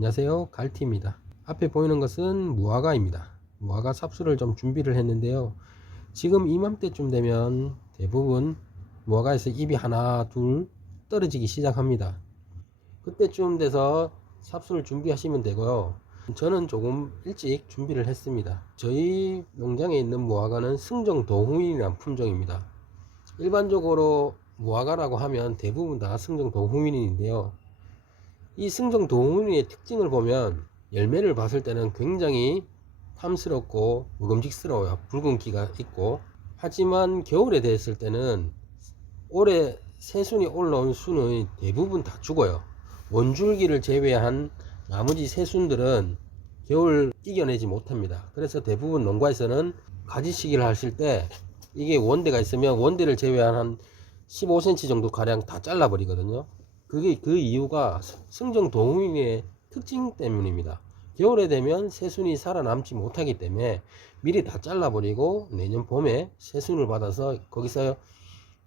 안녕하세요, 갈티입니다. 앞에 보이는 것은 무화과입니다. 무화과 삽수를 좀 준비를 했는데요. 지금 이맘때쯤 되면 대부분 무화과에서 잎이 하나 둘 떨어지기 시작합니다. 그때쯤 돼서 삽수를 준비하시면 되고요. 저는 조금 일찍 준비를 했습니다. 저희 농장에 있는 무화과는 승정도후인이라는 품종입니다. 일반적으로 무화과라고 하면 대부분 다 승정도후인인데요. 이 승정도훈이의 특징을 보면 열매를 봤을 때는 굉장히 탐스럽고 먹음직스러워요. 붉은기가 있고, 하지만 겨울에 됐을 때는 올해 새순이 올라온 순의 대부분 다 죽어요. 원줄기를 제외한 나머지 새순들은 겨울 이겨내지 못합니다. 그래서 대부분 농가에서는 가지 시기를 하실 때 이게 원대가 있으면 원대를 제외한 한 15cm 정도 가량 다 잘라 버리거든요. 그게 그 이유가 승정동인의 특징 때문입니다. 겨울에 되면 새순이 살아남지 못하기 때문에 미리 다 잘라버리고 내년 봄에 새순을 받아서 거기서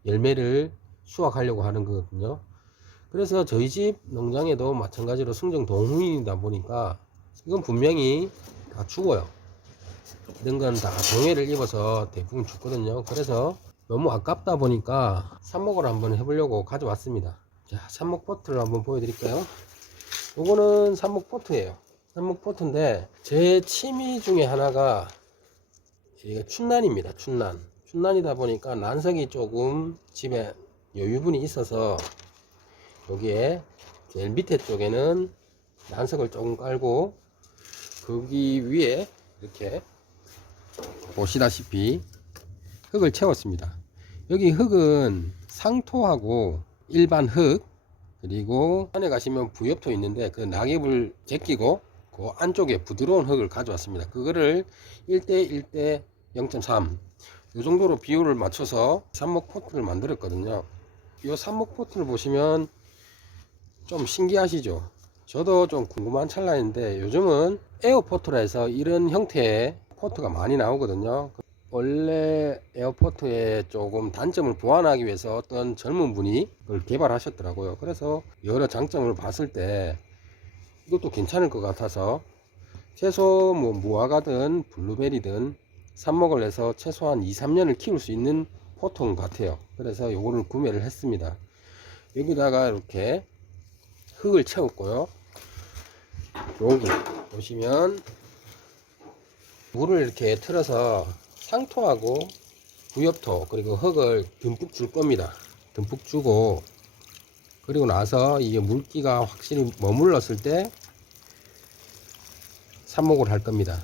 열매를 수확하려고 하는 거거든요. 그래서 저희 집 농장에도 마찬가지로 승정동인이다 보니까 이건 분명히 다 죽어요. 이런 건 다 동해를 입어서 대부분 죽거든요. 그래서 너무 아깝다 보니까 삽목을 한번 해보려고 가져왔습니다. 자, 삽목 포트를 한번 보여드릴까요? 요거는 삽목 포트예요. 삽목 포트인데 제 취미 중에 하나가 춘난입니다. 춘난이다 보니까 난석이 조금 집에 여유분이 있어서 여기에 제일 밑에 쪽에는 난석을 조금 깔고 거기 위에 이렇게 보시다시피 흙을 채웠습니다. 여기 흙은 상토하고 일반 흙, 그리고 안에 가시면 부엽토 있는데 그 낙엽을 제끼고 그 안쪽에 부드러운 흙을 가져왔습니다. 그거를 1대 1대 0.3 이 정도로 비율을 맞춰서 삽목 포트를 만들었거든요. 이 삽목 포트를 보시면 좀 신기하시죠? 저도 좀 궁금한 찰나인데 요즘은 에어포트라 해서 이런 형태의 포트가 많이 나오거든요. 원래 에어포트에 조금 단점을 보완하기 위해서 어떤 젊은 분이 그걸 개발하셨더라고요. 그래서 여러 장점을 봤을 때 이것도 괜찮을 것 같아서 최소 뭐 무화과든 블루베리든 삽목을 해서 최소한 2, 3년을 키울 수 있는 포통 같아요. 그래서 요거를 구매를 했습니다. 여기다가 이렇게 흙을 채웠고요. 여기 보시면 물을 이렇게 틀어서 상토하고 부엽토 그리고 흙을 듬뿍 줄 겁니다. 듬뿍 주고 그리고 나서 이게 물기가 확실히 머물렀을 때 삽목을 할 겁니다.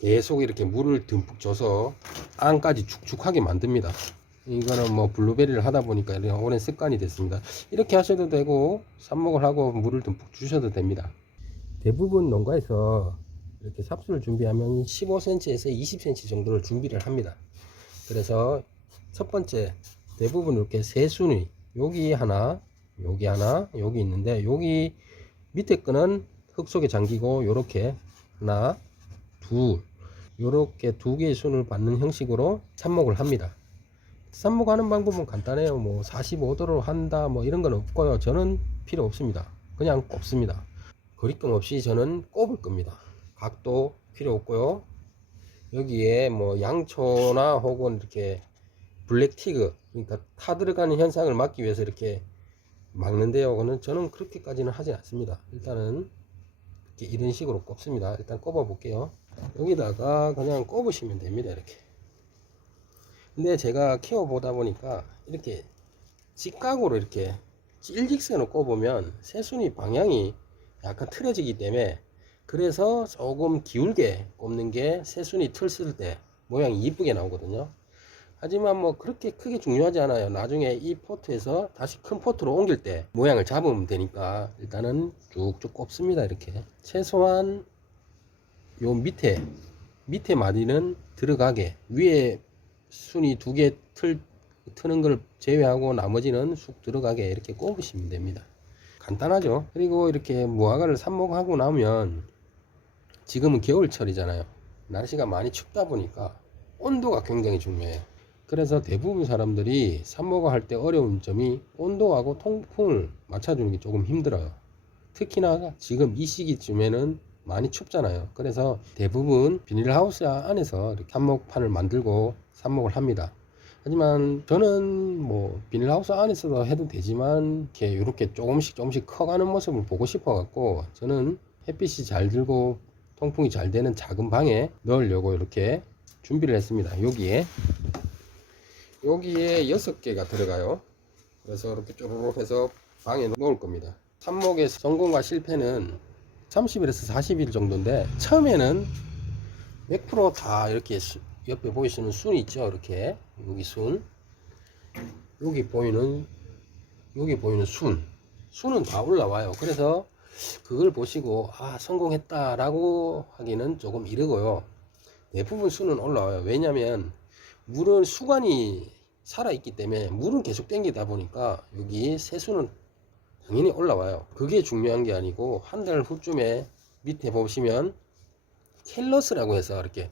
계속 이렇게 물을 듬뿍 줘서 안까지 축축하게 만듭니다. 이거는 뭐 블루베리를 하다 보니까 오랜 습관이 됐습니다. 이렇게 하셔도 되고 삽목을 하고 물을 듬뿍 주셔도 됩니다. 대부분 농가에서 이렇게 삽수를 준비하면 15cm에서 20cm 정도를 준비를 합니다. 그래서 첫 번째 대부분 이렇게 세 순위 여기 하나 여기 있는데 여기 밑에 거는 흙 속에 잠기고 요렇게 하나 둘 요렇게 두 개의 순을 받는 형식으로 삽목을 합니다. 삽목하는 방법은 간단해요. 뭐 45도로 한다 뭐 이런 건 없고요. 저는 필요 없습니다. 그냥 꼽습니다. 거리낌 없이 저는 꼽을 겁니다. 각도 필요 없고요. 여기에 뭐 양초나 혹은 이렇게 블랙티그 그러니까 타 들어가는 현상을 막기 위해서 이렇게 막는데요. 그는 저는 그렇게까지는 하지 않습니다. 일단은 이렇게 이런 식으로 꼽습니다. 일단 꼽아 볼게요. 여기다가 그냥 꼽으시면 됩니다. 이렇게. 근데 제가 키워 보다 보니까 이렇게 직각으로 이렇게 일직선으로 꼽으면 새순이 방향이 약간 틀어지기 때문에 그래서 조금 기울게 꼽는 게 새순이 틀 쓸 때 모양이 이쁘게 나오거든요. 하지만 뭐 그렇게 크게 중요하지 않아요. 나중에 이 포트에서 다시 큰 포트로 옮길 때 모양을 잡으면 되니까 일단은 쭉쭉 꼽습니다. 이렇게 최소한 요 밑에 마디는 들어가게 위에 순이 두 개 트는 걸 제외하고 나머지는 쑥 들어가게 이렇게 꼽으시면 됩니다. 간단하죠. 그리고 이렇게 무화과를 삽목하고 나면 지금은 겨울철이잖아요. 날씨가 많이 춥다 보니까 온도가 굉장히 중요해요. 그래서 대부분 사람들이 삽목을 할 때 어려운 점이 온도하고 통풍을 맞춰주는 게 조금 힘들어요. 특히나 지금 이 시기쯤에는 많이 춥잖아요. 그래서 대부분 비닐하우스 안에서 이렇게 삽목판을 만들고 삽목을 합니다. 하지만 저는 뭐 비닐하우스 안에서도 해도 되지만 이렇게 조금씩 커가는 모습을 보고 싶어 갖고 저는 햇빛이 잘 들고 통풍이 잘 되는 작은 방에 넣으려고 이렇게 준비를 했습니다. 여기에 6개가 들어가요. 그래서 이렇게 쪼르륵 해서 방에 넣을 겁니다. 삽목의 성공과 실패는 30일에서 40일 정도인데, 처음에는 100% 다 이렇게 옆에 보이시는 순 있죠. 이렇게 여기 순, 여기 보이는 순은 다 올라와요. 그래서 그걸 보시고 성공했다 라고 하기는 조금 이르고요. 대부분 순은 올라와요. 왜냐면 물은 수관이 살아있기 때문에 물은 계속 땡기다 보니까 여기 새수는 당연히 올라와요. 그게 중요한 게 아니고 한 달 후쯤에 밑에 보시면 캘러스라고 해서 이렇게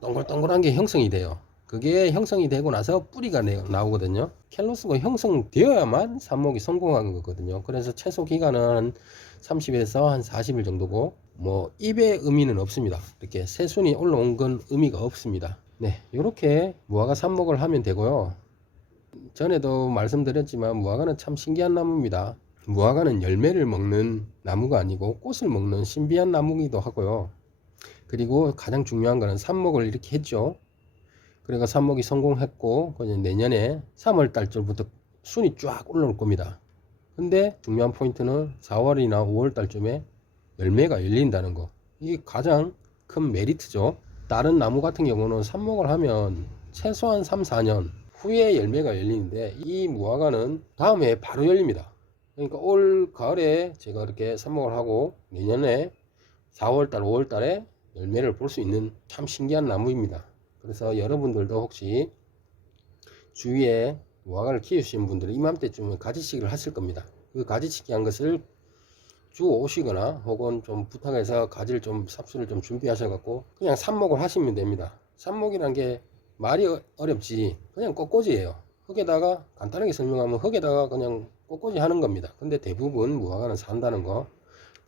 동글동글한 게 형성이 돼요. 그게 형성이 되고 나서 뿌리가 나오거든요. 캘러스가 형성되어야만 삽목이 성공한 거거든요. 그래서 최소 기간은 30에서 한 40일 정도고, 뭐 입에 의미는 없습니다. 이렇게 새순이 올라온 건 의미가 없습니다. 네, 이렇게 무화과 삽목을 하면 되고요. 전에도 말씀드렸지만 무화과는 참 신기한 나무입니다. 무화과는 열매를 먹는 나무가 아니고 꽃을 먹는 신비한 나무이기도 하고요. 그리고 가장 중요한 거는 삽목을 이렇게 했죠. 그러니까 삽목이 성공했고 내년에 3월 달쯤부터 순이 쫙 올라올 겁니다. 근데 중요한 포인트는 4월이나 5월 달쯤에 열매가 열린다는 거. 이게 가장 큰 메리트죠. 다른 나무 같은 경우는 삽목을 하면 최소한 3, 4년 후에 열매가 열리는데, 이 무화과는 다음 해에 바로 열립니다. 그러니까 올 가을에 제가 이렇게 삽목을 하고 내년에 4월달 5월달에 열매를 볼 수 있는 참 신기한 나무입니다. 그래서 여러분들도 혹시 주위에 무화과를 키우시는 분들은 이맘때쯤에 가지치기를 하실 겁니다. 그 가지치기 한 것을 주워 오시거나 혹은 좀 부탁해서 가지를 좀 삽수를 좀 준비하셔 갖고 그냥 삽목을 하시면 됩니다. 삽목이란 게 말이 어렵지 그냥 꽃꽂이에요. 흙에다가 간단하게 설명하면 흙에다가 그냥 꽃꽂이 하는 겁니다. 근데 대부분 무화과는 산다는 거.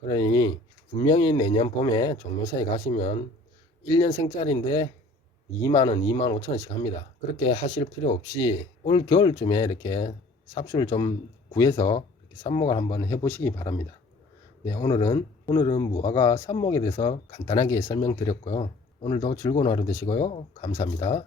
그러니 분명히 내년 봄에 종묘사에 가시면 1년 생짜리인데 2만원 2만 5천원씩 합니다. 그렇게 하실 필요 없이 올 겨울쯤에 이렇게 삽수를 좀 구해서 이렇게 삽목을 한번 해보시기 바랍니다. 네, 오늘은 무화과 삽목에 대해서 간단하게 설명드렸고요. 오늘도 즐거운 하루 되시고요. 감사합니다.